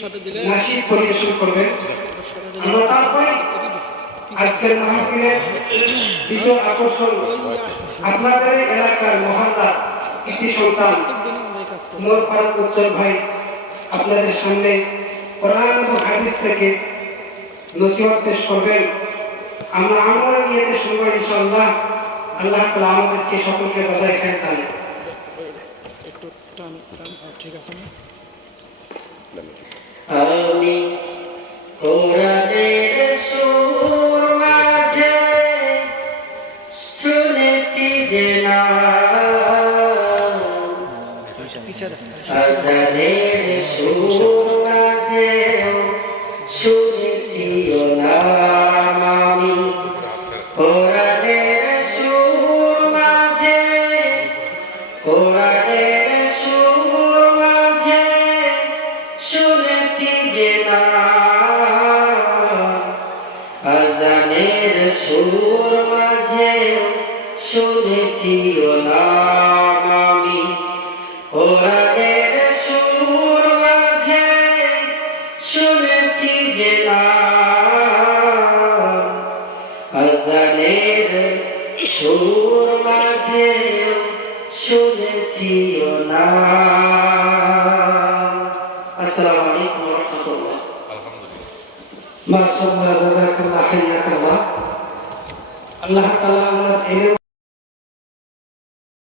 নাশিদ পরিবেশন করবেন। আমরা তারপরে আজকের মাহফিলের দ্বিতীয় আকর্ষণ আপনাদের এলাকার মহল্লা কৃতি সন্তান উমর ফারুক উজ্জ্বল ভাই আপনাদের সামনে কোরআন এবং হাদিস থেকে নসিহত পেশ করবেন। আমরা আমল নিয়ে শুনবো ইনশাআল্লাহ। আল্লাহ তাআলা আমাদেরকে সকলকে জাযায়ে খায়ের দান। একটু টান ঠিক আছে না? আমি কোরআনের সুর মাঝে শুনেছি যে আজানের সুর মাঝে শুনেছি নাম আমি কোরআনের সুর মাঝে কোরআনের সুর মাঝে শুনেছি যে আজানের সুর মাঝে শুনেছি নাম আমি কোরআনের সুর মাঝে শুনেছি যে আজানের সুর মাঝে শুনেছি আসসালামু আলাইকুম ওয়া রাহমাতুল্লাহ। মাশাআল্লাহ, জাযাকাল্লাহ, হাইয়াকাল্লাহ। আল্লাহ তাআলা আমাদের